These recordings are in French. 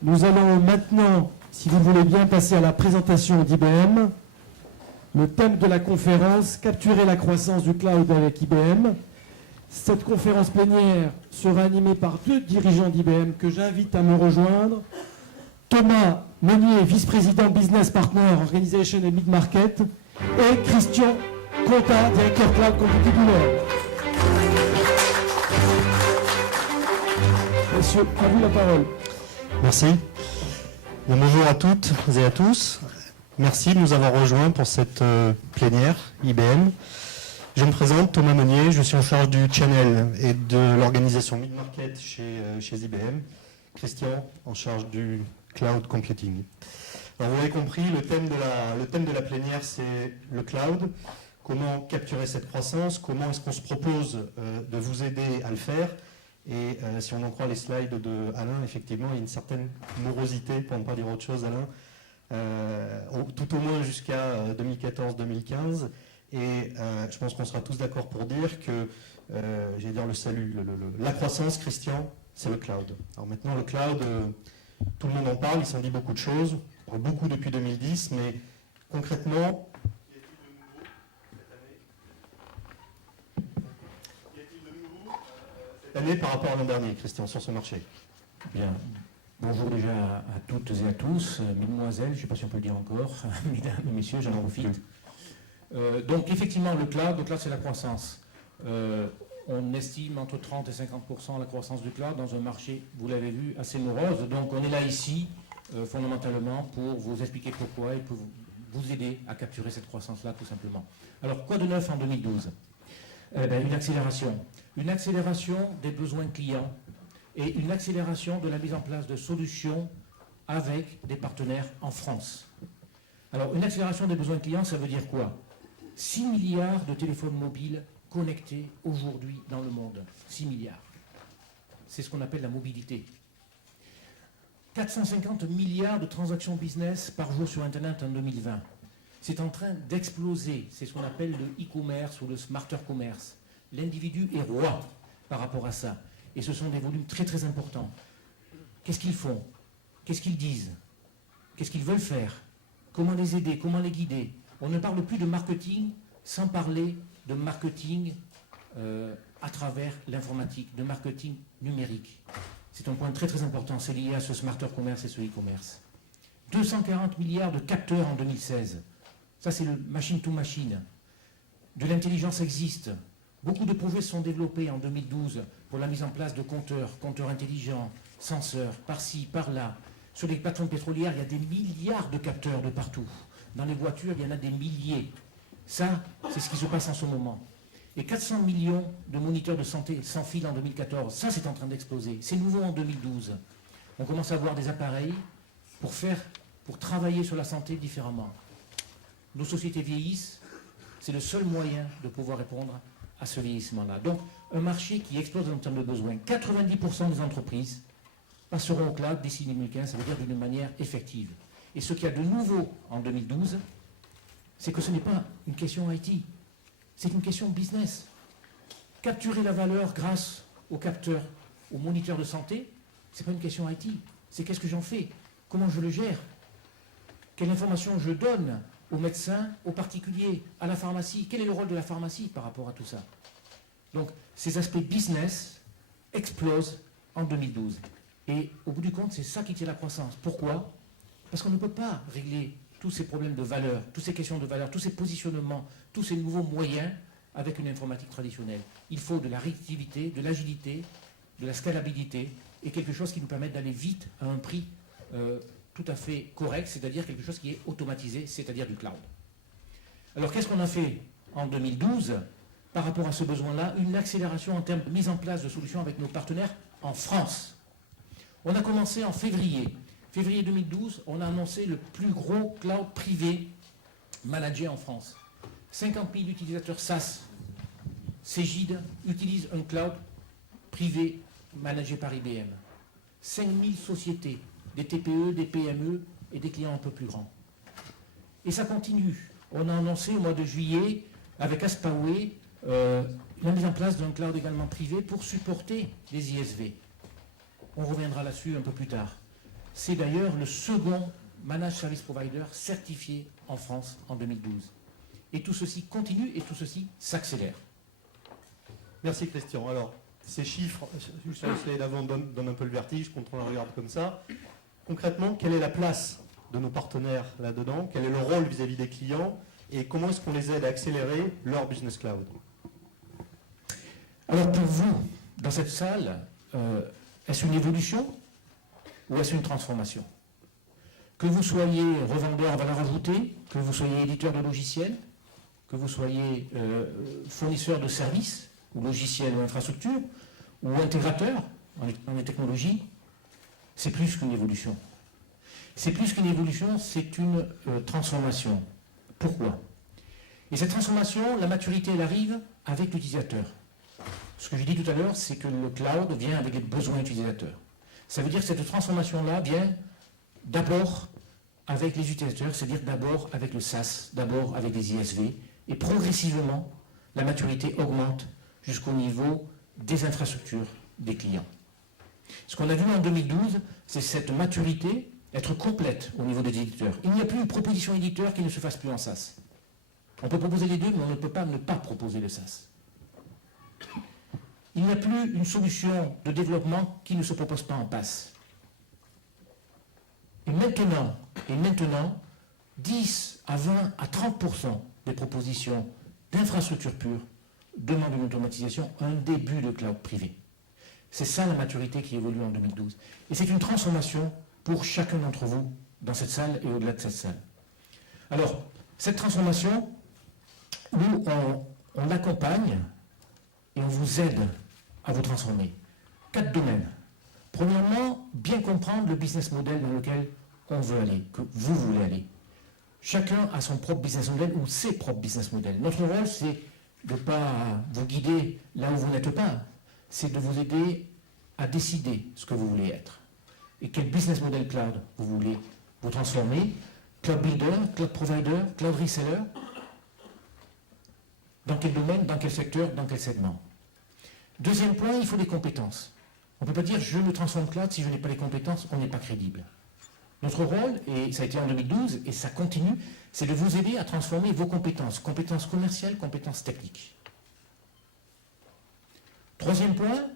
Nous allons maintenant, si vous le voulez bien, passer à la présentation d'IBM. Le thème de la conférence, capturer la croissance du cloud avec IBM. Cette conférence plénière sera animée par deux dirigeants d'IBM que j'invite à me rejoindre. Thomas Meunier, vice-président Business Partner Organization et Mid-Market, et Christian Conta, directeur Cloud Computing du Nord. Messieurs, à vous la parole. Merci. Bonjour à toutes et à tous. Merci de nous avoir rejoints pour cette plénière IBM. Je me présente, Thomas Meunier, je suis en charge du channel et de l'organisation Mid-Market chez IBM. Christian, en charge du Cloud Computing. Alors vous avez compris, le thème de la plénière, c'est le cloud. Comment capturer cette croissance? Comment est-ce qu'on se propose de vous aider à le faire? Et si on en croit les slides de Alain, effectivement, il y a une certaine morosité, pour ne pas dire autre chose, Alain, tout au moins jusqu'à 2014-2015. Et je pense qu'on sera tous d'accord pour dire que, j'allais dire le salut, la croissance, Christian, c'est le cloud. Alors maintenant, le cloud, tout le monde en parle, il s'en dit beaucoup de choses, on parle beaucoup depuis 2010, mais concrètement, année par rapport à l'an dernier, Christian, sur ce marché? Bien. Bonjour déjà à toutes et à tous, mesdemoiselles, je ne sais pas si on peut le dire encore, mesdames et messieurs, j'en profite. Donc effectivement, le cloud c'est la croissance. On estime entre 30 et 50% la croissance du cloud dans un marché, vous l'avez vu, assez morose. Donc on est là ici, fondamentalement, pour vous expliquer pourquoi et pour vous aider à capturer cette croissance-là, tout simplement. Alors, quoi de neuf en 2012? Une accélération. Une accélération des besoins clients et une accélération de la mise en place de solutions avec des partenaires en France. Alors, une accélération des besoins clients, ça veut dire quoi? 6 milliards de téléphones mobiles connectés aujourd'hui dans le monde. 6 milliards. C'est ce qu'on appelle la mobilité. 450 milliards de transactions business par jour sur Internet en 2020. C'est en train d'exploser. C'est ce qu'on appelle le e-commerce ou le smarter commerce. L'individu est roi par rapport à ça. Et ce sont des volumes très très importants. Qu'est-ce qu'ils font? Qu'est-ce qu'ils disent? Qu'est-ce qu'ils veulent faire? Comment les aider? Comment les guider? On ne parle plus de marketing sans parler de marketing à travers l'informatique, de marketing numérique. C'est un point très très important. C'est lié à ce smarter commerce et ce e-commerce. 240 milliards de capteurs en 2016. Ça, c'est le machine-to-machine. De l'intelligence existe. Beaucoup de projets sont développés en 2012 pour la mise en place de compteurs intelligents, senseurs, par-ci, par-là. Sur les plateformes pétrolières, il y a des milliards de capteurs de partout. Dans les voitures, il y en a des milliers. Ça, c'est ce qui se passe en ce moment. Et 400 millions de moniteurs de santé sans fil en 2014. Ça, c'est en train d'exploser. C'est nouveau en 2012. On commence à avoir des appareils pour travailler sur la santé différemment. Nos sociétés vieillissent, c'est le seul moyen de pouvoir répondre à ce vieillissement-là. Donc, un marché qui explose en termes de besoins. 90% des entreprises passeront au cloud d'ici 2015, ça veut dire d'une manière effective. Et ce qu'il y a de nouveau en 2012, c'est que ce n'est pas une question IT, c'est une question business. Capturer la valeur grâce aux capteurs, aux moniteurs de santé, ce n'est pas une question IT, c'est qu'est-ce que j'en fais, comment je le gère, quelle information je donne aux médecins, aux particuliers, à la pharmacie. Quel est le rôle de la pharmacie par rapport à tout ça? Donc, ces aspects business explosent en 2012. Et au bout du compte, c'est ça qui tire la croissance. Pourquoi? Parce qu'on ne peut pas régler tous ces problèmes de valeur, toutes ces questions de valeur, tous ces positionnements, tous ces nouveaux moyens avec une informatique traditionnelle. Il faut de la réactivité, de l'agilité, de la scalabilité et quelque chose qui nous permette d'aller vite à un prix tout à fait correct, c'est-à-dire quelque chose qui est automatisé, c'est-à-dire du cloud. Alors qu'est-ce qu'on a fait en 2012 par rapport à ce besoin-là? Une accélération en termes de mise en place de solutions avec nos partenaires en France. On a commencé en février. Février 2012, on a annoncé le plus gros cloud privé managé en France. 50 000 utilisateurs SaaS, Cegid, utilisent un cloud privé managé par IBM. 5 000 sociétés, des TPE, des PME et des clients un peu plus grands. Et ça continue. On a annoncé au mois de juillet, avec Aspaway, la mise en place d'un cloud également privé pour supporter les ISV. On reviendra là-dessus un peu plus tard. C'est d'ailleurs le second Managed Service Provider certifié en France en 2012. Et tout ceci continue et tout ceci s'accélère. Merci Christian. Alors, ces chiffres, sur le slide d'avant, donnent un peu le vertige quand on le regarde comme ça. Concrètement, quelle est la place de nos partenaires là-dedans? Quel est le rôle vis-à-vis des clients? Et comment est-ce qu'on les aide à accélérer leur business cloud? Alors pour vous, dans cette salle, est-ce une évolution ou est-ce une transformation? Que vous soyez revendeur à valeur ajoutée, que vous soyez éditeur de logiciels, que vous soyez fournisseur de services, ou logiciels ou infrastructures, ou intégrateur dans les technologies, c'est plus qu'une évolution. C'est plus qu'une évolution, c'est une transformation. Pourquoi? Et cette transformation, la maturité, elle arrive avec l'utilisateur. Ce que j'ai dit tout à l'heure, c'est que le cloud vient avec les besoins utilisateurs. Ça veut dire que cette transformation-là vient d'abord avec les utilisateurs, c'est-à-dire d'abord avec le SaaS, d'abord avec les ISV, et progressivement, la maturité augmente jusqu'au niveau des infrastructures des clients. Ce qu'on a vu en 2012, c'est cette maturité être complète au niveau des éditeurs. Il n'y a plus une proposition éditeur qui ne se fasse plus en SaaS. On peut proposer les deux, mais on ne peut pas ne pas proposer le SaaS. Il n'y a plus une solution de développement qui ne se propose pas en PaaS. Et maintenant, 10 à 20 à 30% des propositions d'infrastructures pures demandent une automatisation, un début de cloud privé. C'est ça la maturité qui évolue en 2012. Et c'est une transformation pour chacun d'entre vous dans cette salle et au-delà de cette salle. Alors, cette transformation, nous, on l'accompagne et on vous aide à vous transformer. 4 domaines. Premièrement, bien comprendre le business model dans lequel on veut aller, que vous voulez aller. Chacun a son propre business model ou ses propres business models. Notre rôle, c'est de ne pas vous guider là où vous n'êtes pas, c'est de vous aider à décider ce que vous voulez être. Et quel business model cloud vous voulez vous transformer? Cloud builder, cloud provider, cloud reseller? Dans quel domaine, dans quel secteur, dans quel segment? Deuxième point, il faut des compétences. On ne peut pas dire je me transforme cloud si je n'ai pas les compétences, on n'est pas crédible. Notre rôle, et ça a été en 2012, et ça continue, c'est de vous aider à transformer vos compétences, compétences commerciales, compétences techniques. Troisième point,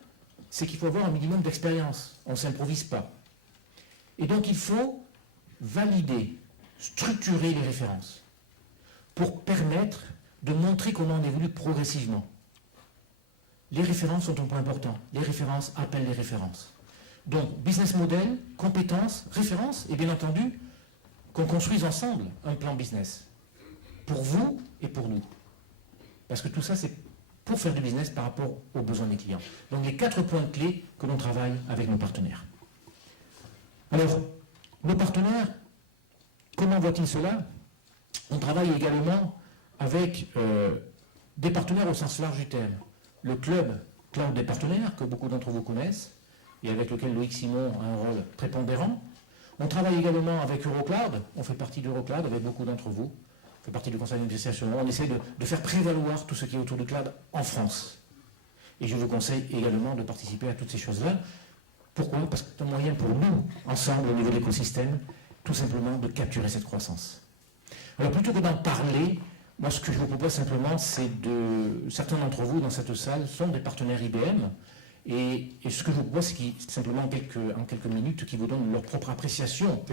c'est qu'il faut avoir un minimum d'expérience. On ne s'improvise pas. Et donc il faut valider, structurer les références pour permettre de montrer comment on évolue progressivement. Les références sont un point important. Les références appellent les références. Donc, business model, compétences, références, et bien entendu, qu'on construise ensemble un plan business. Pour vous et pour nous. Parce que tout ça, c'est pour faire du business par rapport aux besoins des clients. Donc, les 4 points clés que l'on travaille avec nos partenaires. Alors, nos partenaires, comment voient-ils cela? On travaille également avec des partenaires au sens large du terme. Le club cloud des partenaires, que beaucoup d'entre vous connaissent, et avec lequel Loïc Simon a un rôle prépondérant. On travaille également avec Eurocloud, on fait partie d'Eurocloud avec beaucoup d'entre vous, on fait partie du conseil d'administration. On essaie de faire prévaloir tout ce qui est autour du cloud en France. Et je vous conseille également de participer à toutes ces choses-là. Pourquoi? Parce que c'est un moyen pour nous, ensemble, au niveau de l'écosystème, tout simplement de capturer cette croissance. Alors plutôt que d'en parler, moi ce que je vous propose simplement, c'est de... Certains d'entre vous dans cette salle sont des partenaires IBM, et ce que je vous propose, c'est simplement en quelques minutes, qui vous donnent leur propre appréciation,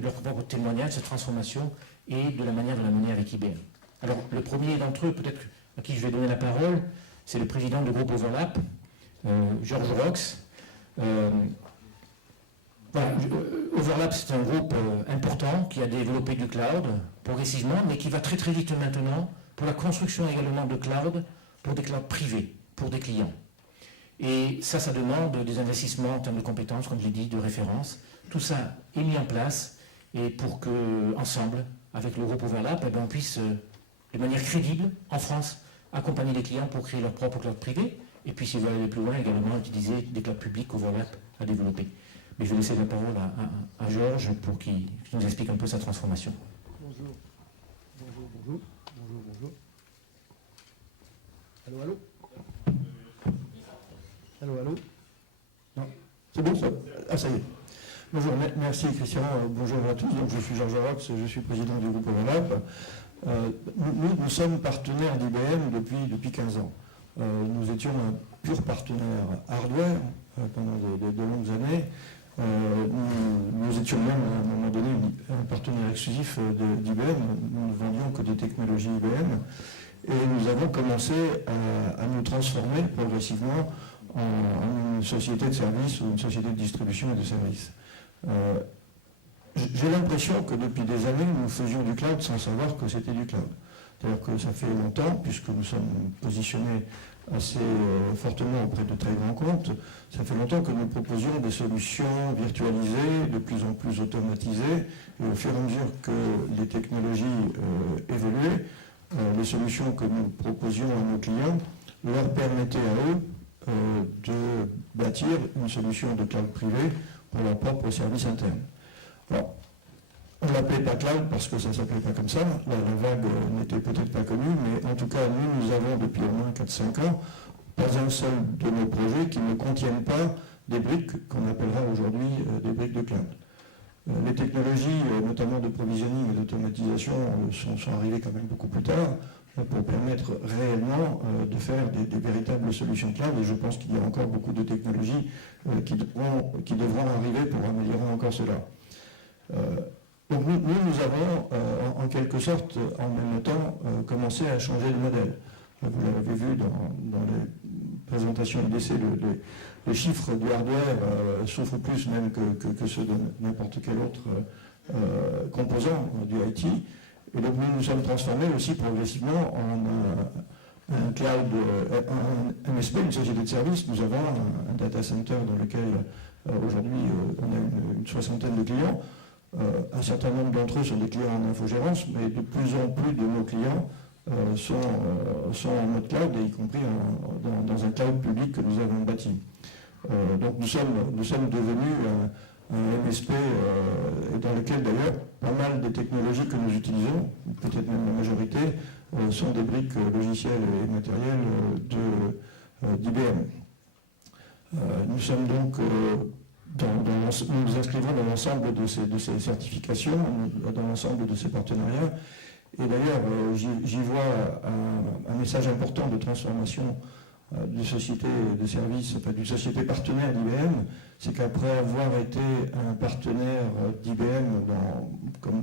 leur propre témoignage de cette transformation et de la manière de la mener avec IBM. Alors, le premier d'entre eux, peut-être à qui je vais donner la parole, c'est le président du groupe Overlap, Georges Rox. Overlap, c'est un groupe important qui a développé du cloud progressivement, mais qui va très très vite maintenant pour la construction également de cloud, pour des clouds privés, pour des clients. Et ça demande des investissements en termes de compétences, comme je l'ai dit, de références. Tout ça est mis en place et pour que, ensemble, avec le groupe Overlap, on puisse, de manière crédible, en France, accompagner les clients pour créer leur propre cloud privé. Et puis, s'ils veulent aller plus loin, également utiliser des clouds publics Overlap à développer. Mais je vais laisser la parole à Georges pour qu'il nous explique un peu sa transformation. Bonjour. Allô? Allô? Non. C'est bon ça? Ah, ça y est. Bonjour, merci Christian. Bonjour à tous. Donc, je suis Georges Rox, je suis président du groupe Overlap. Nous sommes partenaires d'IBM depuis 15 ans. Nous étions un pur partenaire hardware pendant de longues années. Nous étions même à un moment donné un partenaire exclusif d'IBM. Nous ne vendions que des technologies IBM. Et nous avons commencé à nous transformer progressivement en une société de services ou une société de distribution et de services. J'ai l'impression que depuis des années, nous faisions du cloud sans savoir que c'était du cloud. C'est-à-dire que ça fait longtemps, puisque nous sommes positionnés assez fortement auprès de très grands comptes, ça fait longtemps que nous proposions des solutions virtualisées, de plus en plus automatisées, et au fur et à mesure que les technologies évoluaient, les solutions que nous proposions à nos clients leur permettaient à eux de bâtir une solution de cloud privé pour leur propre service interne. Alors, on ne l'appelait pas cloud parce que ça ne s'appelait pas comme ça, la vague n'était peut-être pas connue, mais en tout cas, nous avons depuis au moins 4-5 ans pas un seul de nos projets qui ne contiennent pas des briques qu'on appellera aujourd'hui des briques de cloud. Les technologies, notamment de provisioning et d'automatisation, sont arrivées quand même beaucoup plus tard pour permettre réellement de faire des véritables solutions cloud. Et je pense qu'il y a encore beaucoup de technologies qui devront arriver pour améliorer encore cela. Donc nous avons en quelque sorte, en même temps, commencé à changer de modèle. Vous l'avez vu dans les présentations IDC, les chiffres du hardware souffrent plus même que ceux de n'importe quel autre composant du IT. Et donc nous nous sommes transformés aussi progressivement en un cloud, un MSP, une société de services. Nous avons un data center dans lequel aujourd'hui on a une soixantaine de clients. Un certain nombre d'entre eux sont des clients en infogérance, mais de plus en plus de nos clients sont en mode cloud, y compris dans un cloud public que nous avons bâti. Donc nous sommes devenus un MSP dans lequel d'ailleurs pas mal des technologies que nous utilisons, peut-être même la majorité, sont des briques logicielles et matérielles d'IBM. Nous sommes donc nous nous inscrivons dans l'ensemble de ces certifications, dans l'ensemble de ces partenariats. Et d'ailleurs, j'y vois un message important de transformation d'une société de services, d'une société partenaire d'IBM, c'est qu'après avoir été un partenaire d'IBM, comme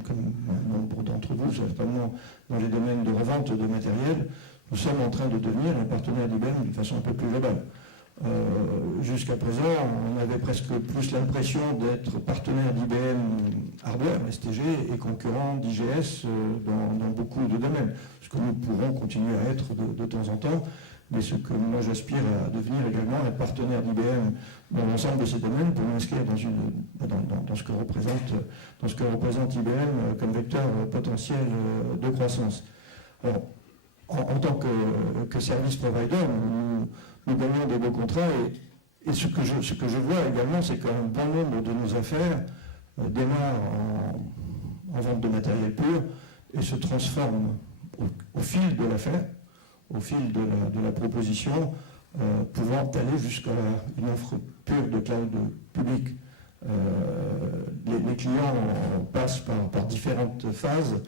nombre d'entre vous, certainement dans les domaines de revente de matériel, nous sommes en train de devenir un partenaire d'IBM d'une façon un peu plus globale. Jusqu'à présent, on avait presque plus l'impression d'être partenaire d'IBM hardware, STG, et concurrent d'IGS dans beaucoup de domaines. Ce que nous pourrons continuer à être de temps en temps, mais ce que moi j'aspire à devenir également, être partenaire d'IBM dans l'ensemble de ces domaines pour m'inscrire dans ce que représente IBM comme vecteur potentiel de croissance. Alors, en tant que service provider, nous gagnons des beaux contrats et ce que je vois également, c'est qu'un bon nombre de nos affaires démarrent en vente de matériel pur et se transforment au fil de l'affaire, au fil de la proposition, pouvant aller jusqu'à une offre pure de cloud public. Les clients passent par différentes phases.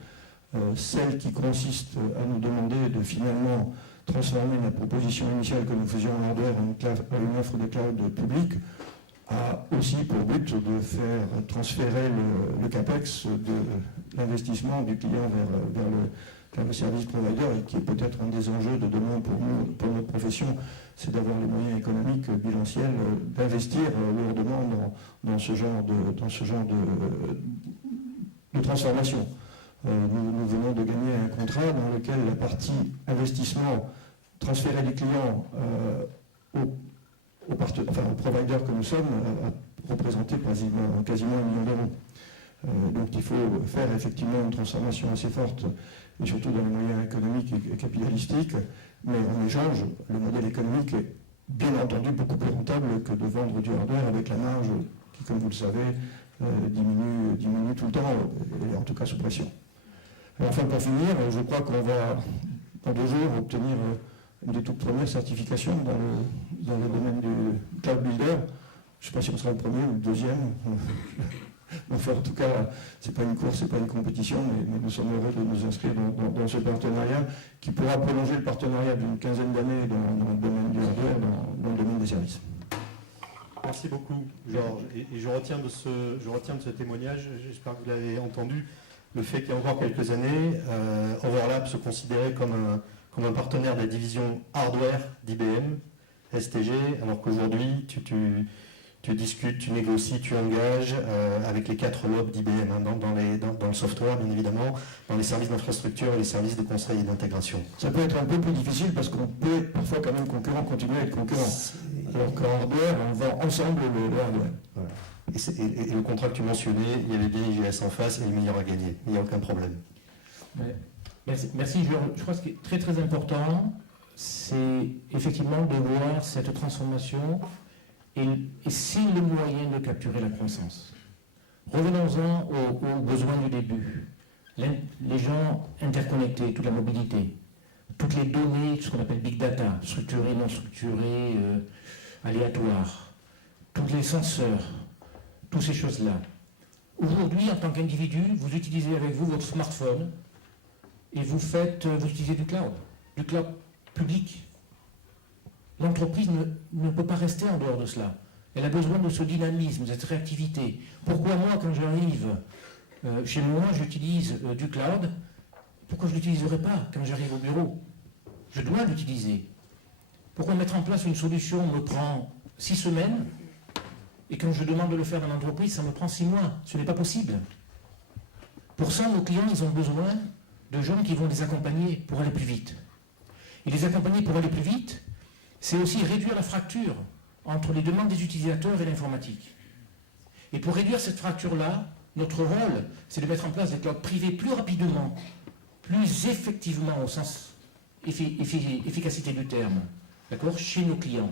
Celle qui consiste à nous demander de finalement transformer la proposition initiale que nous faisions en hardware en une offre de cloud public a aussi pour but de faire transférer le CAPEX de l'investissement du client vers le service provider, et qui est peut-être un des enjeux de demain pour nous, pour notre profession, c'est d'avoir les moyens économiques bilanciels d'investir lourdement dans ce genre de transformation. Nous venons de gagner un contrat dans lequel la partie investissement transféré des clients au provider que nous sommes a représenté quasiment 1 million d'euros. Donc il faut faire effectivement une transformation assez forte, et surtout dans les moyens économiques et capitalistiques, mais en échange, le modèle économique est bien entendu beaucoup plus rentable que de vendre du hardware avec la marge qui, comme vous le savez, diminue tout le temps, et en tout cas sous pression. Et enfin, pour finir, je crois qu'on va, dans 2 jours, obtenir une des toutes premières certifications dans le domaine du Cloud Builder. Je ne sais pas si on sera le premier ou le deuxième. Enfin, en tout cas, ce n'est pas une course, ce n'est pas une compétition, mais nous sommes heureux de nous inscrire dans ce partenariat qui pourra prolonger le partenariat d'une quinzaine d'années dans le domaine du hardware, dans le domaine des services. Merci beaucoup, Georges. Et je retiens de ce témoignage, j'espère que vous l'avez entendu, le fait qu'il y a encore quelques années, Overlap se considérait comme un partenaire de la division hardware d'IBM, STG, alors qu'aujourd'hui, tu discutes, tu négocies, tu engages avec les 4 lobes d'IBM, hein, dans le software, bien évidemment, dans les services d'infrastructure et les services de conseil et d'intégration. Ça peut être un peu plus difficile parce qu'on peut parfois quand même continuer à être concurrent. Alors qu'en hardware, on vend ensemble le hardware. Voilà. Et le contrat que tu mentionnais, il y avait bien IGS en face et les meilleurs à gagner. Il n'y a aucun problème. Merci. Je crois que ce qui est très très important, c'est effectivement de voir cette transformation et c'est le moyen de capturer la croissance. Revenons-en aux besoins du début. Les gens interconnectés, toute la mobilité, toutes les données, ce qu'on appelle big data, structurées, non structurées, aléatoires, tous les senseurs, toutes ces choses-là. Aujourd'hui, en tant qu'individu, vous utilisez avec vous votre smartphone et vous utilisez du cloud public. L'entreprise ne peut pas rester en dehors de cela. Elle a besoin de ce dynamisme, de cette réactivité. Pourquoi moi, quand j'arrive chez moi, j'utilise du cloud? Pourquoi je ne l'utiliserai pas quand j'arrive au bureau? Je dois l'utiliser. Pourquoi mettre en place une solution me prend 6 semaines et quand je demande de le faire dans l'entreprise, ça me prend 6 mois? Ce n'est pas possible. Pour ça, nos clients, ils ont besoin de gens qui vont les accompagner pour aller plus vite. Et les accompagner pour aller plus vite, c'est aussi réduire la fracture entre les demandes des utilisateurs et l'informatique. Et pour réduire cette fracture-là, notre rôle, c'est de mettre en place des clouds privés plus rapidement, plus effectivement au sens efficacité du terme, d'accord, chez nos clients.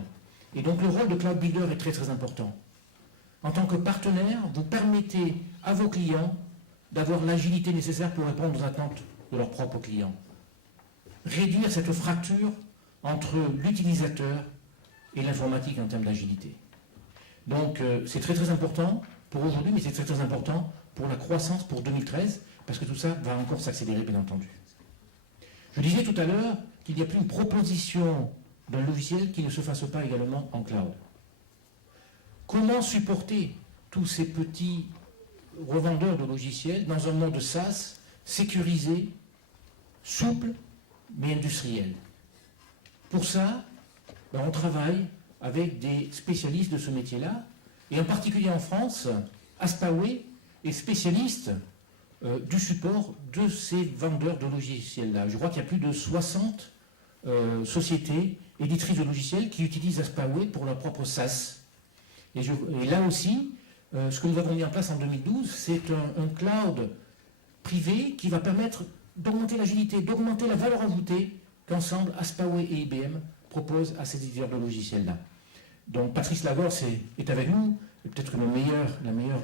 Et donc le rôle de Cloud Builder est très très important. En tant que partenaire, vous permettez à vos clients d'avoir l'agilité nécessaire pour répondre aux attentes de leurs propres clients. Réduire cette fracture entre l'utilisateur et l'informatique en termes d'agilité. Donc c'est très très important pour aujourd'hui, mais c'est très très important pour la croissance pour 2013, parce que tout ça va encore s'accélérer, bien entendu. Je disais tout à l'heure qu'il n'y a plus une proposition d'un logiciel qui ne se fasse pas également en cloud. Comment supporter tous ces petits revendeurs de logiciels dans un mode SaaS sécurisé, souple, mais industriel? Pour ça, on travaille avec des spécialistes de ce métier-là, et en particulier en France, Aspaway est spécialiste du support de ces vendeurs de logiciels-là. Je crois qu'il y a plus de 60 sociétés éditrices de logiciels qui utilisent Aspaway pour leur propre SaaS. Et là aussi, ce que nous avons mis en place en 2012, c'est un cloud privé qui va permettre d'augmenter l'agilité, d'augmenter la valeur ajoutée qu'ensemble Aspaway et IBM proposent à ces éditeurs de logiciels-là. Donc Patrice Lagorce est avec nous, et peut-être que la meilleure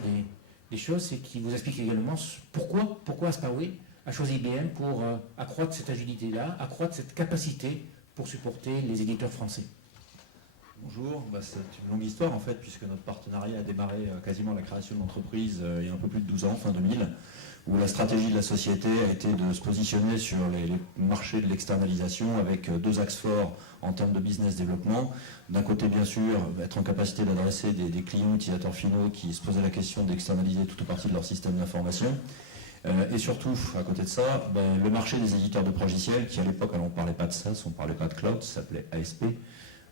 des choses, c'est qu'il vous explique également pourquoi Aspaway a choisi IBM pour accroître cette agilité-là, accroître cette capacité pour supporter les éditeurs français. Bonjour, c'est une longue histoire en fait, puisque notre partenariat a démarré quasiment à la création de l'entreprise il y a un peu plus de 12 ans, fin 2000, où la stratégie de la société a été de se positionner sur les marchés de l'externalisation avec 2 axes forts en termes de business développement. D'un côté, bien sûr, être en capacité d'adresser des clients utilisateurs finaux qui se posaient la question d'externaliser toute ou partie de leur système d'information. Et surtout, à côté de ça, le marché des éditeurs de logiciels, qui à l'époque, on ne parlait pas de SaaS, on ne parlait pas de cloud, ça s'appelait ASP.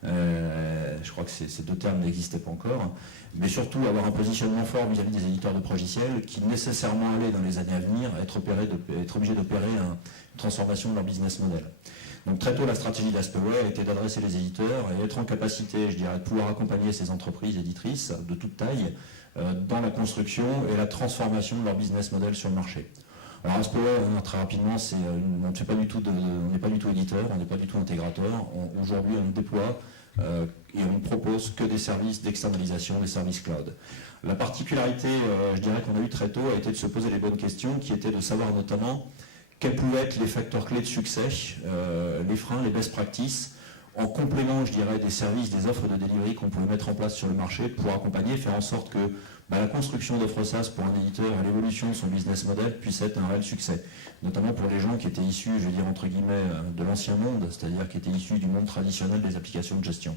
Je crois que ces 2 termes n'existaient pas encore, mais surtout avoir un positionnement fort vis-à-vis des éditeurs de logiciels qui nécessairement allaient dans les années à venir être obligés d'opérer une transformation de leur business model. Donc très tôt, la stratégie d'Aspaway a été d'adresser les éditeurs et être en capacité, je dirais, de pouvoir accompagner ces entreprises éditrices de toute taille dans la construction et la transformation de leur business model sur le marché. Alors Aspaway, très rapidement, on n'est pas du tout éditeur, on n'est pas du tout intégrateur. Aujourd'hui, on déploie et on ne propose que des services d'externalisation, des services cloud. La particularité, je dirais, qu'on a eu très tôt, a été de se poser les bonnes questions, qui étaient de savoir notamment quels pouvaient être les facteurs clés de succès, les freins, les best practices, en complément, je dirais, des services, des offres de delivery qu'on pouvait mettre en place sur le marché pour accompagner, faire en sorte que la construction d'offres SaaS pour un éditeur et l'évolution de son business model puisse être un réel succès. Notamment pour les gens qui étaient issus, je veux dire, entre guillemets, de l'ancien monde, c'est-à-dire qui étaient issus du monde traditionnel des applications de gestion.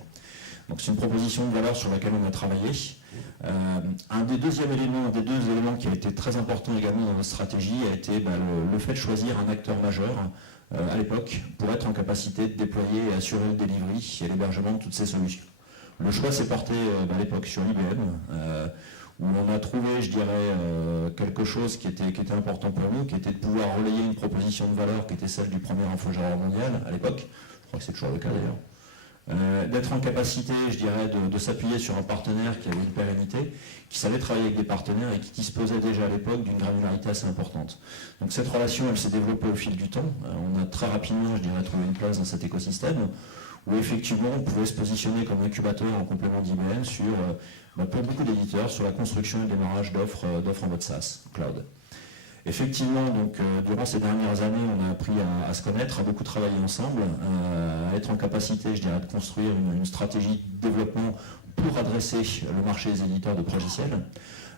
Donc c'est une proposition de valeur sur laquelle on a travaillé. Un des deux éléments qui a été très important également dans notre stratégie a été le fait de choisir un acteur majeur à l'époque pour être en capacité de déployer et assurer le delivery et l'hébergement de toutes ces solutions. Le choix s'est porté à l'époque sur IBM, où on a trouvé, je dirais, quelque chose qui était important pour nous, qui était de pouvoir relayer une proposition de valeur qui était celle du premier infogéreur mondial à l'époque, je crois que c'est toujours le cas d'ailleurs. D'être en capacité, je dirais, de s'appuyer sur un partenaire qui avait une pérennité, qui savait travailler avec des partenaires et qui disposait déjà à l'époque d'une granularité assez importante. Donc cette relation, elle s'est développée au fil du temps. On a très rapidement, je dirais, trouvé une place dans cet écosystème où effectivement on pouvait se positionner comme incubateur en complément d'IBM sur, pour beaucoup d'éditeurs, sur la construction et le démarrage d'offres en mode SaaS, cloud. Effectivement, donc, durant ces dernières années, on a appris à se connaître, à beaucoup travailler ensemble, à être en capacité, je dirais, de construire une stratégie de développement pour adresser le marché des éditeurs de logiciels.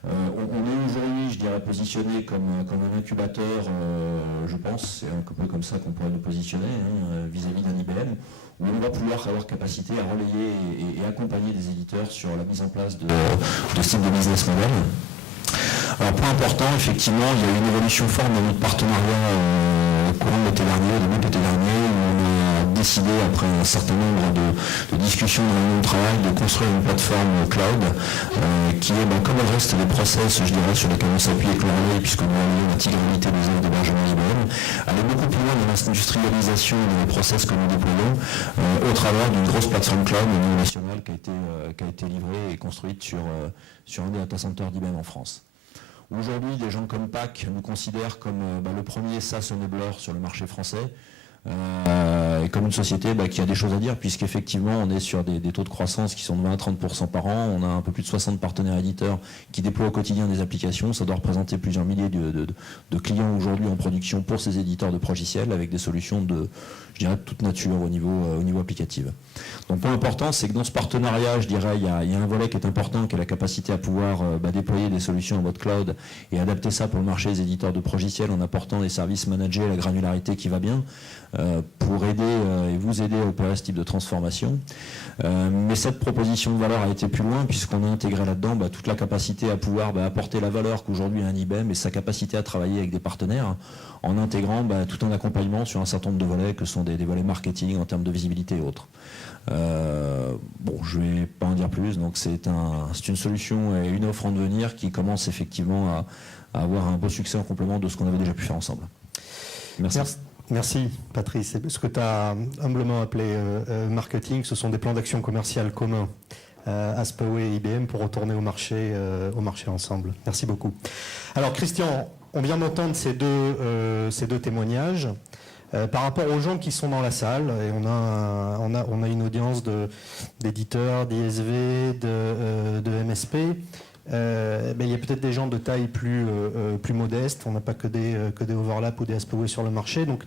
On est aujourd'hui, je dirais, positionné comme un incubateur, je pense, c'est un peu comme ça qu'on pourrait nous positionner vis-à-vis d'un IBM, où on va pouvoir avoir capacité à relayer et accompagner des éditeurs sur la mise en place de ce type de business model. Alors, point important, effectivement, il y a eu une évolution forte dans notre partenariat courant de l'été dernier, début de l'été dernier, où on a décidé, après un certain nombre de discussions dans le monde du travail, de construire une plateforme cloud qui est, comme le reste des process, je dirais, sur lesquels on s'appuie avec l'Orlais, puisqu'on a lié l'intégralité des offres d'hébergement IBM, aller beaucoup plus loin dans l'industrialisation et dans les process que nous déployons au travers d'une grosse plateforme cloud au niveau national qui a été livrée et construite sur un des data centers d'IBM en France. Aujourd'hui, des gens comme PAC nous considèrent comme le premier SaaS enabler sur le marché français, et comme une société qui a des choses à dire, puisqu'effectivement on est sur des taux de croissance qui sont de 20 à 30% par an, on a un peu plus de 60 partenaires éditeurs qui déploient au quotidien des applications, ça doit représenter plusieurs milliers de clients aujourd'hui en production pour ces éditeurs de logiciels avec des solutions de toute nature au niveau applicatif. Donc point important, c'est que dans ce partenariat, je dirais, il y a un volet qui est important, qui est la capacité à pouvoir déployer des solutions en mode cloud et adapter ça pour le marché des éditeurs de logiciels en apportant des services managés, la granularité qui va bien, pour aider et vous aider à opérer ce type de transformation. Mais cette proposition de valeur a été plus loin puisqu'on a intégré là-dedans toute la capacité à pouvoir apporter la valeur qu'aujourd'hui a un IBM et sa capacité à travailler avec des partenaires en intégrant tout un accompagnement sur un certain nombre de volets que sont des volets marketing en termes de visibilité et autres. Je ne vais pas en dire plus, donc c'est une solution et une offre en devenir qui commence effectivement à avoir un beau succès en complément de ce qu'on avait déjà pu faire ensemble. Merci. Merci Patrice. Ce que tu as humblement appelé marketing, ce sont des plans d'action commerciale communs à Spaway et IBM pour retourner au marché ensemble. Merci beaucoup. Alors Christian, on vient d'entendre ces deux témoignages. Par rapport aux gens qui sont dans la salle, et on a une audience d'éditeurs, d'ISV, de MSP, il y a peut-être des gens de taille plus modeste, on n'a pas que des overlaps ou des Aspaway sur le marché. Donc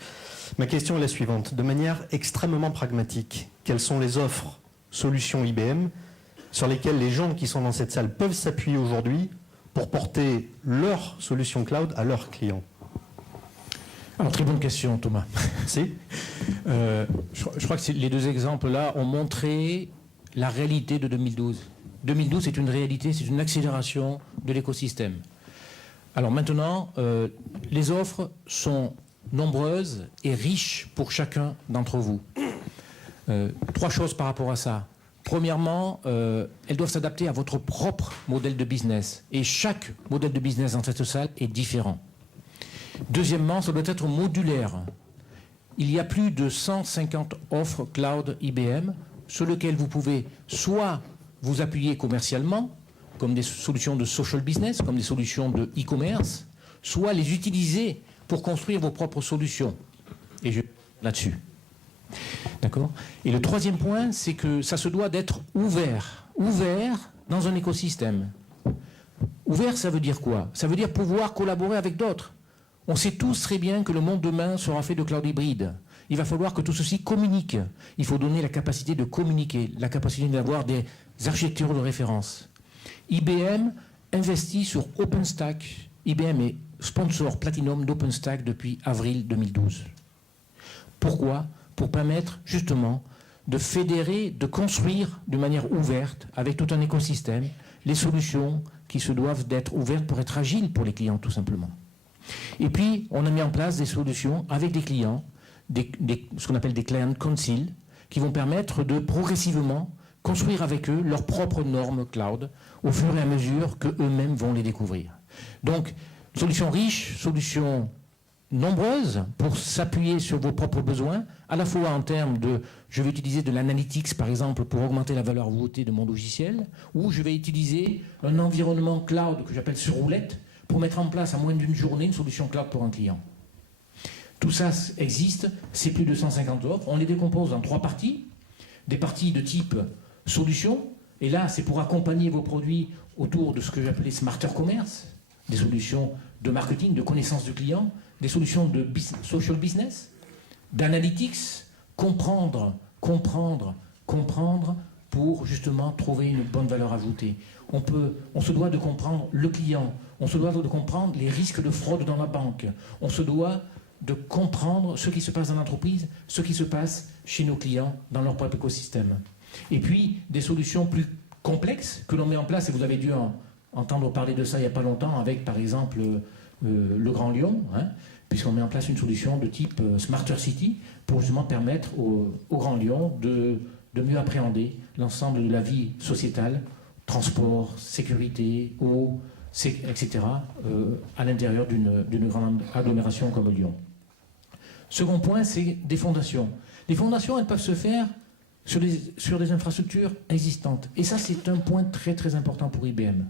ma question est la suivante, de manière extrêmement pragmatique, quelles sont les offres, solutions IBM sur lesquelles les gens qui sont dans cette salle peuvent s'appuyer aujourd'hui pour porter leur solution cloud à leurs clients? Alors, très bonne question, Thomas. Si. Je crois que les deux exemples-là ont montré la réalité de 2012. 2012, c'est une réalité, c'est une accélération de l'écosystème. Alors maintenant, les offres sont nombreuses et riches pour chacun d'entre vous. Trois choses par rapport à ça. Premièrement, elles doivent s'adapter à votre propre modèle de business. Et chaque modèle de business dans cette salle est différent. Deuxièmement, ça doit être modulaire. Il y a plus de 150 offres cloud IBM sur lesquelles vous pouvez soit vous appuyer commercialement, comme des solutions de social business, comme des solutions de e-commerce, soit les utiliser pour construire vos propres solutions. Et je là-dessus. D'accord ? Et le troisième point, c'est que ça se doit d'être ouvert. Ouvert dans un écosystème. Ouvert, ça veut dire quoi ? Ça veut dire pouvoir collaborer avec d'autres. On sait tous très bien que le monde demain sera fait de cloud hybride. il va falloir que tout ceci communique. Il faut donner la capacité de communiquer, la capacité d'avoir des architectures de référence. IBM investit sur OpenStack. IBM est sponsor Platinum d'OpenStack depuis avril 2012. Pourquoi? Pour permettre justement de fédérer, de construire de manière ouverte, avec tout un écosystème, les solutions qui se doivent d'être ouvertes pour être agiles pour les clients, tout simplement. Et puis, on a mis en place des solutions avec des clients, ce qu'on appelle des client council, qui vont permettre de progressivement construire avec eux leurs propres normes cloud au fur et à mesure qu'eux-mêmes vont les découvrir. Donc, solutions riches, solutions nombreuses pour s'appuyer sur vos propres besoins, à la fois en termes de, je vais utiliser de l'analytics par exemple pour augmenter la valeur ajoutée de mon logiciel, ou je vais utiliser un environnement cloud que j'appelle sur roulette pour mettre en place en moins d'une journée une solution cloud pour un client. Tout ça existe, c'est plus de 150 offres, on les décompose en 3 parties, des parties de type solution, et là c'est pour accompagner vos produits autour de ce que j'appelais smarter commerce, des solutions de marketing, de connaissance du client, des solutions de social business, d'analytics, comprendre pour justement trouver une bonne valeur ajoutée. On se doit de comprendre le client, on se doit de comprendre les risques de fraude dans la banque, on se doit de comprendre ce qui se passe dans l'entreprise, ce qui se passe chez nos clients dans leur propre écosystème. Et puis des solutions plus complexes que l'on met en place, et vous avez dû entendre parler de ça il n'y a pas longtemps avec par exemple le Grand Lyon, puisqu'on met en place une solution de type Smarter City pour justement permettre au Grand Lyon de mieux appréhender l'ensemble de la vie sociétale, transport, sécurité, eau, etc., à l'intérieur d'une grande agglomération comme Lyon. Second point, c'est des fondations. Les fondations, elles peuvent se faire sur des infrastructures existantes. Et ça, c'est un point très très important pour IBM.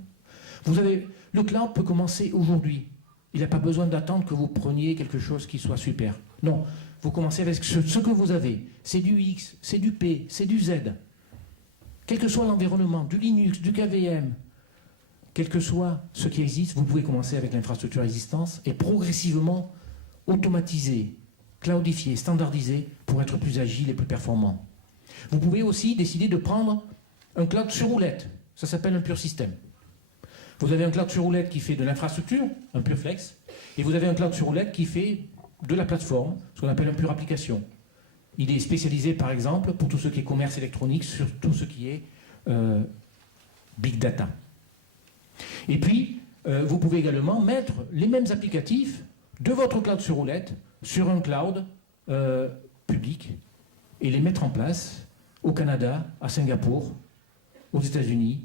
Le cloud peut commencer aujourd'hui. Il n'a pas besoin d'attendre que vous preniez quelque chose qui soit super. Non, vous commencez avec ce que vous avez. C'est du X, c'est du P, c'est du Z. Quel que soit l'environnement, du Linux, du KVM, quel que soit ce qui existe, vous pouvez commencer avec l'infrastructure existante et progressivement automatiser, cloudifier, standardiser pour être plus agile et plus performant. Vous pouvez aussi décider de prendre un cloud sur roulette. Ça s'appelle un pur système. Vous avez un cloud sur roulette qui fait de l'infrastructure, un pur flex, et vous avez un cloud sur roulette qui fait de la plateforme, ce qu'on appelle un pur application. Il est spécialisé, par exemple, pour tout ce qui est commerce électronique, sur tout ce qui est big data. Et puis, vous pouvez également mettre les mêmes applicatifs de votre cloud sur roulette sur un cloud public et les mettre en place au Canada, à Singapour, aux États-Unis,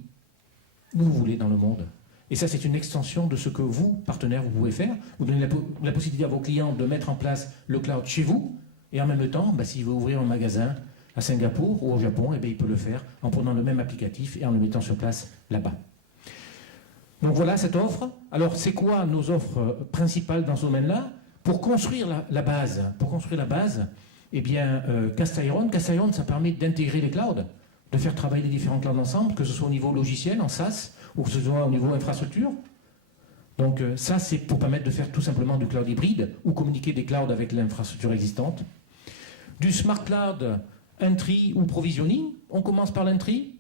où vous voulez dans le monde. Et ça, c'est une extension de ce que vous, partenaires, vous pouvez faire. Vous donnez la possibilité à vos clients de mettre en place le cloud chez vous, et en même temps, s'il veut ouvrir un magasin à Singapour ou au Japon, il peut le faire en prenant le même applicatif et en le mettant sur place là-bas. Donc voilà cette offre. Alors, c'est quoi nos offres principales dans ce domaine-là? Pour construire la base, Cast-Iron, ça permet d'intégrer les clouds, de faire travailler les différents clouds ensemble, que ce soit au niveau logiciel, en SaaS, ou que ce soit au niveau infrastructure. Donc ça, c'est pour permettre de faire tout simplement du cloud hybride, ou communiquer des clouds avec l'infrastructure existante. Du smart cloud, entry ou provisioning. On commence par l'entry,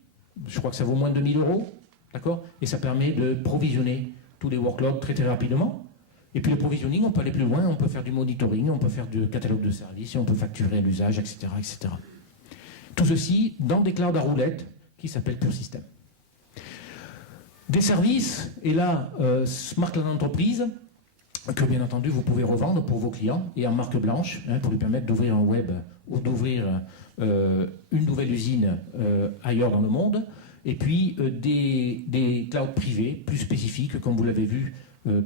je crois que ça vaut moins de 2 000 €, d'accord? Et ça permet de provisionner tous les workloads très très rapidement. Et puis le provisioning, on peut aller plus loin, on peut faire du monitoring, on peut faire du catalogue de services, et on peut facturer l'usage, etc., etc. Tout ceci dans des clouds à roulettes qui s'appellent Pure System. Des services, et là, Smart Cloud Entreprise, que bien entendu vous pouvez revendre pour vos clients et en marque blanche, pour lui permettre d'ouvrir un web ou d'ouvrir une nouvelle usine ailleurs dans le monde. Et puis des clouds privés plus spécifiques, comme vous l'avez vu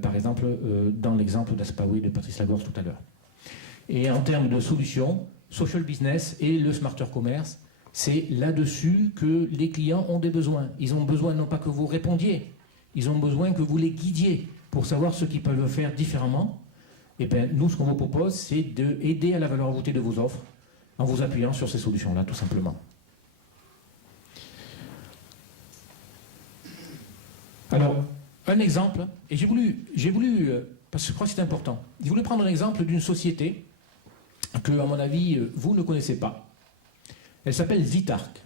par exemple dans l'exemple d'Aspaway de Patrice Lagorce tout à l'heure. Et en termes de solutions, social business et le smarter commerce, c'est là-dessus que les clients ont des besoins. Ils ont besoin non pas que vous répondiez, ils ont besoin que vous les guidiez pour savoir ce qu'ils peuvent faire différemment. Et bien nous, ce qu'on vous propose, c'est d'aider à la valeur ajoutée de vos offres en vous appuyant sur ces solutions-là, tout simplement. Alors, un exemple, et j'ai voulu parce que je crois que c'est important, j'ai voulu prendre un exemple d'une société que, à mon avis, vous ne connaissez pas. Elle s'appelle Zitarc.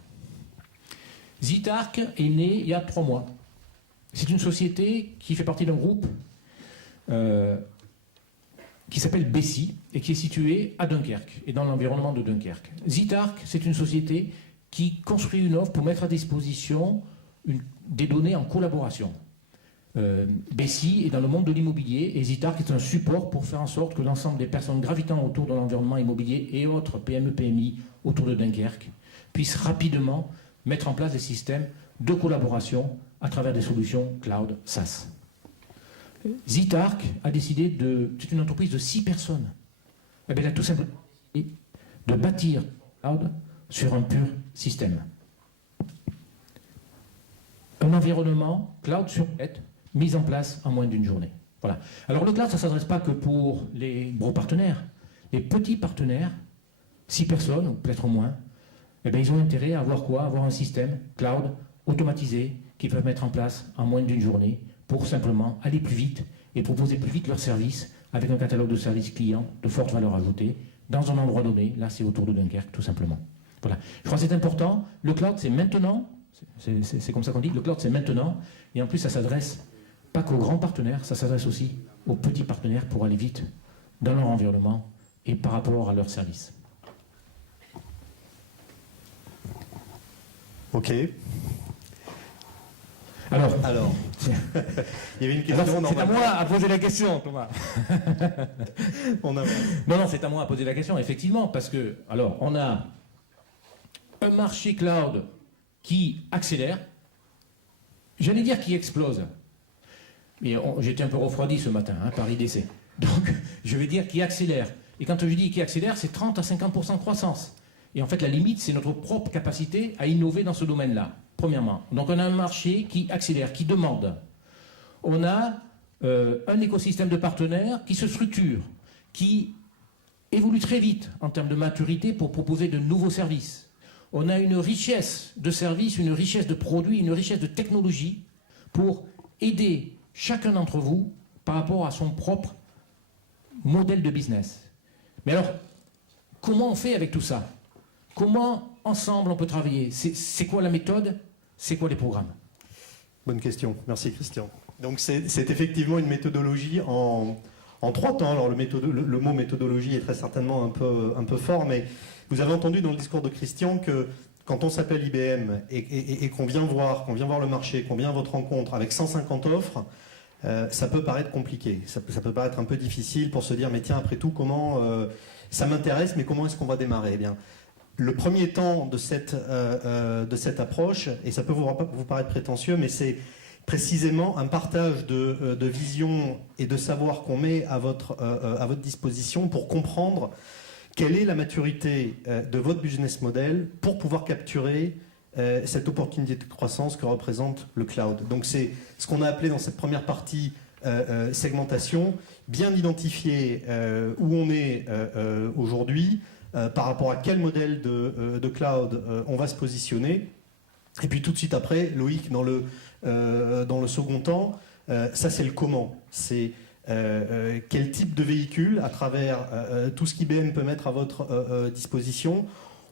Zitarc est née il y a 3 mois. C'est une société qui fait partie d'un groupe qui s'appelle Bessie et qui est situé à Dunkerque et dans l'environnement de Dunkerque. Zitarc, c'est une société qui construit une offre pour mettre à disposition des données en collaboration. Bessie est dans le monde de l'immobilier et Zitarc est un support pour faire en sorte que l'ensemble des personnes gravitant autour de l'environnement immobilier et autres PME, PMI autour de Dunkerque puissent rapidement mettre en place des systèmes de collaboration à travers des solutions cloud SaaS. Zitarc a décidé c'est une entreprise de 6 personnes. Elle a tout simplement décidé de bâtir cloud sur un pur système. Un environnement cloud sur net mis en place en moins d'une journée. Voilà. Alors le cloud, ça ne s'adresse pas que pour les gros partenaires. Les petits partenaires, 6 personnes, ou peut-être moins, ils ont intérêt à avoir quoi? Avoir un système cloud automatisé qu'ils peuvent mettre en place en moins d'une journée pour simplement aller plus vite et proposer plus vite leurs services avec un catalogue de services clients de forte valeur ajoutée dans un endroit donné. Là, c'est autour de Dunkerque, tout simplement. Voilà. Je crois que c'est important. Le cloud, c'est maintenant. C'est comme ça qu'on dit. Le cloud, c'est maintenant. Et en plus, ça s'adresse pas qu'aux grands partenaires, ça s'adresse aussi aux petits partenaires pour aller vite dans leur environnement et par rapport à leurs services. Ok. Alors, il y avait une question. C'est à moi à poser la question, Thomas. Non, c'est à moi à poser la question, effectivement, parce que, alors, on a un marché cloud qui accélère, j'allais dire qui explose, mais j'étais un peu refroidi ce matin par IDC, donc je vais dire qui accélère. Et quand je dis qui accélère, c'est 30 à 50% de croissance. Et en fait, la limite, c'est notre propre capacité à innover dans ce domaine-là, premièrement. Donc on a un marché qui accélère, qui demande. On a un écosystème de partenaires qui se structure, qui évolue très vite en termes de maturité pour proposer de nouveaux services. On a une richesse de services, une richesse de produits, une richesse de technologies pour aider chacun d'entre vous par rapport à son propre modèle de business. Mais alors, comment on fait avec tout ça? Comment, ensemble, on peut travailler? C'est quoi la méthode? C'est quoi les programmes? Bonne question. Merci, Christian. Donc, c'est effectivement une méthodologie en 3 temps. Alors, le mot méthodologie est très certainement un peu fort, mais vous avez entendu dans le discours de Christian que quand on s'appelle IBM et qu'on vient voir le marché, qu'on vient à votre rencontre avec 150 offres, ça peut paraître compliqué. Ça peut paraître un peu difficile pour se dire, mais tiens, après tout, comment ça m'intéresse, mais comment est-ce qu'on va démarrer? Eh bien, le premier temps de cette approche, et ça peut vous paraître prétentieux, mais c'est précisément un partage de vision et de savoir qu'on met à votre disposition pour comprendre quelle est la maturité de votre business model pour pouvoir capturer cette opportunité de croissance que représente le cloud. Donc c'est ce qu'on a appelé dans cette première partie segmentation, bien identifier où on est aujourd'hui, par rapport à quel modèle de cloud on va se positionner. Et puis tout de suite après, Loïc, dans le second temps, ça c'est le comment. C'est quel type de véhicule, à travers tout ce qu'IBM peut mettre à votre disposition,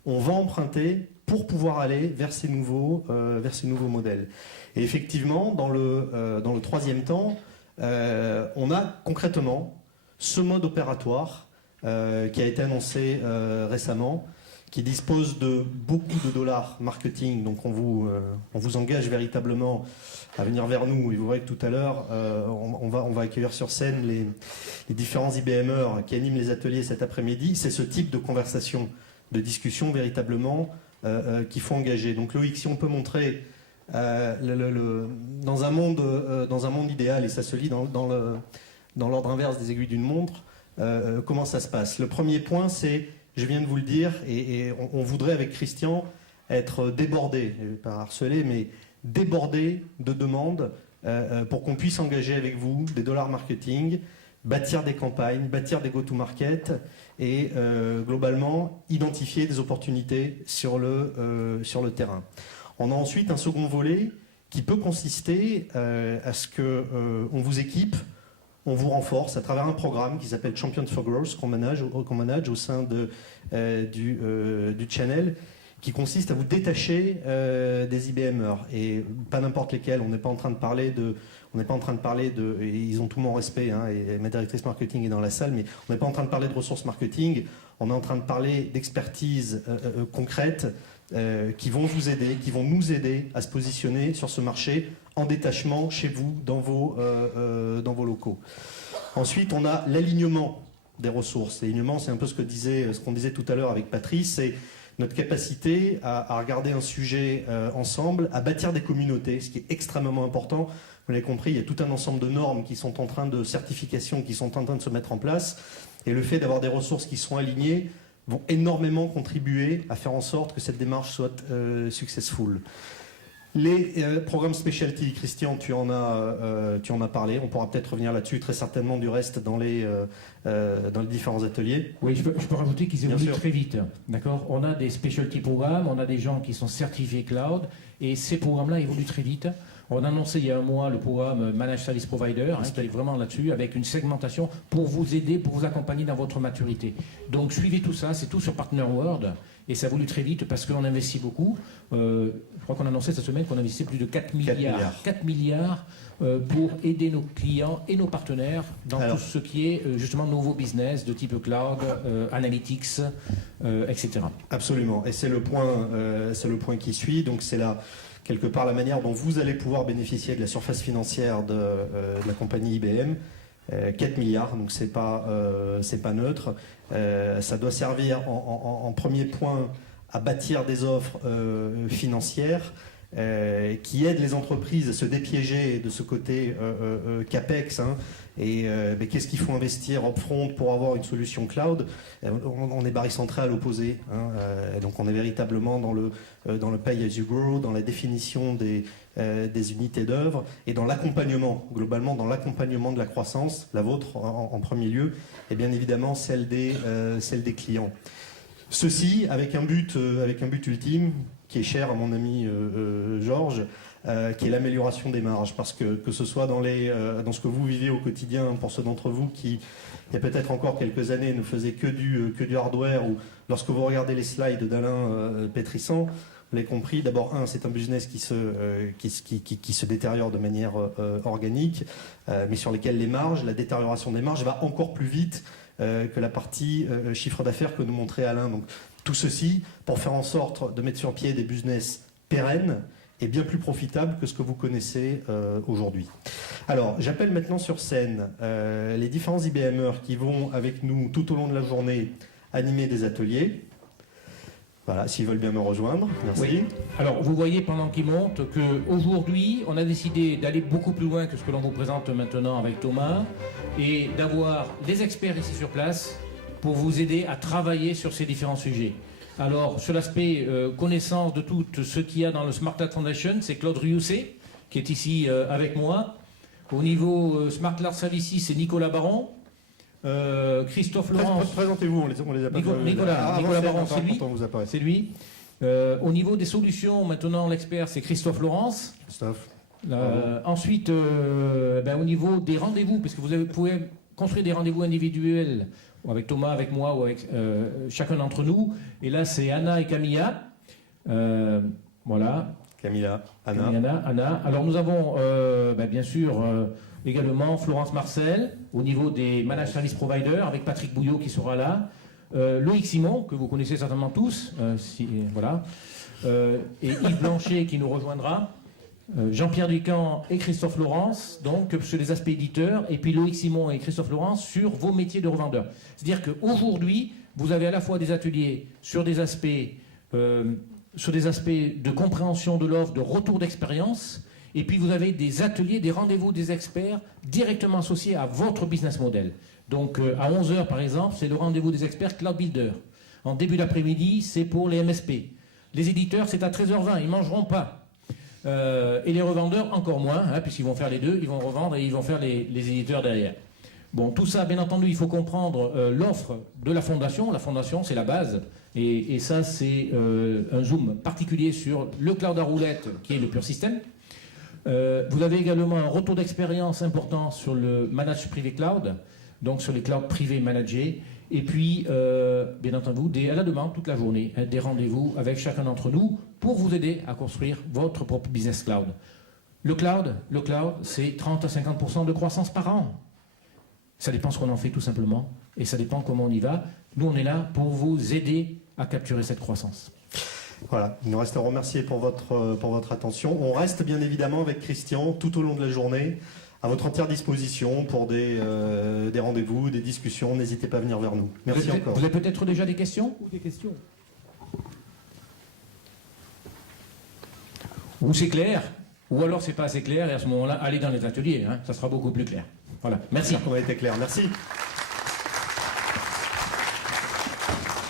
on va emprunter pour pouvoir aller vers ces nouveaux modèles. Et effectivement, dans le troisième temps, on a concrètement ce mode opératoire qui a été annoncé récemment, qui dispose de beaucoup de dollars marketing. Donc on vous engage véritablement à venir vers nous. Et vous voyez que tout à l'heure, on va accueillir sur scène les différents IBMers qui animent les ateliers cet après-midi. C'est ce type de conversation, de discussion véritablement qu'il faut engager. Donc Loïc, si on peut montrer dans un monde idéal, et ça se lit dans l'ordre inverse des aiguilles d'une montre, comment ça se passe. Le premier point, c'est, je viens de vous le dire, et on voudrait avec Christian être débordé, pas harcelé, mais débordé de demandes pour qu'on puisse engager avec vous des dollars marketing, bâtir des campagnes, bâtir des go-to-market et globalement identifier des opportunités sur le terrain. On a ensuite un second volet qui peut consister à ce qu'on vous équipe on vous renforce à travers un programme qui s'appelle Champions for Growth qu'on manage au sein du channel, qui consiste à vous détacher des IBMers, et pas n'importe lesquels. On n'est pas en train de parler de... et ils ont tout mon respect, hein, et ma directrice marketing est dans la salle, mais on n'est pas en train de parler de ressources marketing, on est en train de parler d'expertise concrète qui vont vous aider, qui vont nous aider à se positionner sur ce marché en détachement chez vous, dans vos locaux. Ensuite, on a l'alignement des ressources. L'alignement, c'est un peu ce qu'on disait tout à l'heure avec Patrice, c'est notre capacité à regarder un sujet ensemble, à bâtir des communautés, ce qui est extrêmement important. Vous l'avez compris, il y a tout un ensemble de normes qui sont en train de certification, qui sont en train de se mettre en place. Et le fait d'avoir des ressources qui sont alignées vont énormément contribuer à faire en sorte que cette démarche soit successful. Les programmes specialty, Christian, tu en as parlé. On pourra peut-être revenir là-dessus très certainement du reste dans les différents ateliers. Oui, je peux rajouter qu'ils évoluent Bien sûr. très vite. D'accord. On a des specialty programmes, on a des gens qui sont certifiés cloud, et ces programmes-là évoluent très vite. On a annoncé il y a un mois le programme Managed Service Provider, qui est vraiment là-dessus, avec une segmentation pour vous aider, pour vous accompagner dans votre maturité. Donc suivez tout ça, c'est tout sur Partner World, et ça évolue très vite parce qu'on investit beaucoup. Je crois qu'on a annoncé cette semaine qu'on investissait plus de 4 milliards. 4 milliards pour aider nos clients et nos partenaires dans tout ce qui est justement nouveau business de type cloud, analytics, etc. Absolument, et c'est le point qui suit. Donc c'est là quelque part la manière dont vous allez pouvoir bénéficier de la surface financière de la compagnie IBM. 4 milliards, donc c'est pas neutre. Ça doit servir en premier point à bâtir des offres financières qui aident les entreprises à se dépiéger de ce côté CAPEX, hein, et qu'est-ce qu'il faut investir upfront pour avoir une solution cloud. On est barycentré à l'opposé, hein, donc on est véritablement dans le pay as you grow, dans la définition des unités d'œuvre et dans l'accompagnement, globalement dans l'accompagnement de la croissance, la vôtre en premier lieu, et bien évidemment celle des clients. Ceci avec un but ultime qui est cher à mon ami Georges, qui est l'amélioration des marges, parce que ce soit dans ce que vous vivez au quotidien, pour ceux d'entre vous qui, il y a peut-être encore quelques années, ne faisaient que du hardware, ou lorsque vous regardez les slides d'Alain Pétrissan, vous l'avez compris, d'abord, c'est un business qui se détériore de manière organique, mais sur lesquels la détérioration des marges va encore plus vite que la partie chiffre d'affaires que nous montrait Alain. Donc, tout ceci pour faire en sorte de mettre sur pied des business pérennes et bien plus profitables que ce que vous connaissez aujourd'hui. Alors, j'appelle maintenant sur scène les différents IBMers qui vont avec nous tout au long de la journée animer des ateliers. Voilà, s'ils veulent bien me rejoindre. Merci. Oui. Alors, vous voyez pendant qu'ils montent qu'aujourd'hui, on a décidé d'aller beaucoup plus loin que ce que l'on vous présente maintenant avec Thomas, et d'avoir des experts ici sur place pour vous aider à travailler sur ces différents sujets. Alors, sur l'aspect connaissance de tout ce qu'il y a dans le Smart Cloud Foundation, c'est Claude Rioussé, qui est ici avec moi. Au niveau Smart Cloud Services, c'est Nicolas Baron. Christophe Laurence. Présentez-vous, on les a pas Nicolas Baron, c'est lui. C'est lui. Au niveau des solutions, maintenant, l'expert, c'est Christophe Laurence. Christophe. Ensuite, au niveau des rendez-vous, parce que vous pouvez construire des rendez-vous individuels avec Thomas, avec moi ou avec chacun d'entre nous. Et là, c'est Anna et Camilla. Voilà. Camilla, Anna. Alors, nous avons, bien sûr, également Florence Marcel, au niveau des Managed Service Provider, avec Patrick Bouillot qui sera là. Loïc Simon, que vous connaissez certainement tous. Voilà. Et Yves Blanchet qui nous rejoindra. Jean-Pierre Ducamp et Christophe Laurence, donc sur les aspects éditeurs, et puis Loïc Simon et Christophe Laurence sur vos métiers de revendeurs. C'est-à-dire qu'aujourd'hui, vous avez à la fois des ateliers sur des aspects de compréhension de l'offre, de retour d'expérience, et puis vous avez des ateliers, des rendez-vous des experts directement associés à votre business model. Donc à 11h par exemple, c'est le rendez-vous des experts Cloud Builder. En début d'après-midi, c'est pour les MSP. Les éditeurs, c'est à 13h20, ils ne mangeront pas. Et les revendeurs, encore moins, puisqu'ils vont faire les deux, ils vont revendre et ils vont faire les éditeurs derrière. Bon, tout ça, bien entendu, il faut comprendre l'offre de la fondation. La fondation, c'est la base. Et ça, c'est un zoom particulier sur le cloud à roulette, qui est le Pure System. Vous avez également un retour d'expérience important sur le Managed Privé Cloud, donc sur les clouds privés managés. Et puis, bien entendu, à la demande toute la journée, des rendez-vous avec chacun d'entre nous pour vous aider à construire votre propre business cloud. Le cloud, c'est 30 à 50% de croissance par an. Ça dépend ce qu'on en fait tout simplement, et ça dépend comment on y va. Nous, on est là pour vous aider à capturer cette croissance. Voilà, il nous reste à vous remercier pour votre attention. On reste bien évidemment avec Christian tout au long de la journée, à votre entière disposition pour des rendez-vous, des discussions. N'hésitez pas à venir vers nous. Merci encore. Vous avez peut-être déjà des questions ? Ou des questions? Ou c'est clair, ou alors c'est pas assez clair, et à ce moment-là, allez dans les ateliers, hein, ça sera beaucoup plus clair. Voilà, merci. On a été clair, merci.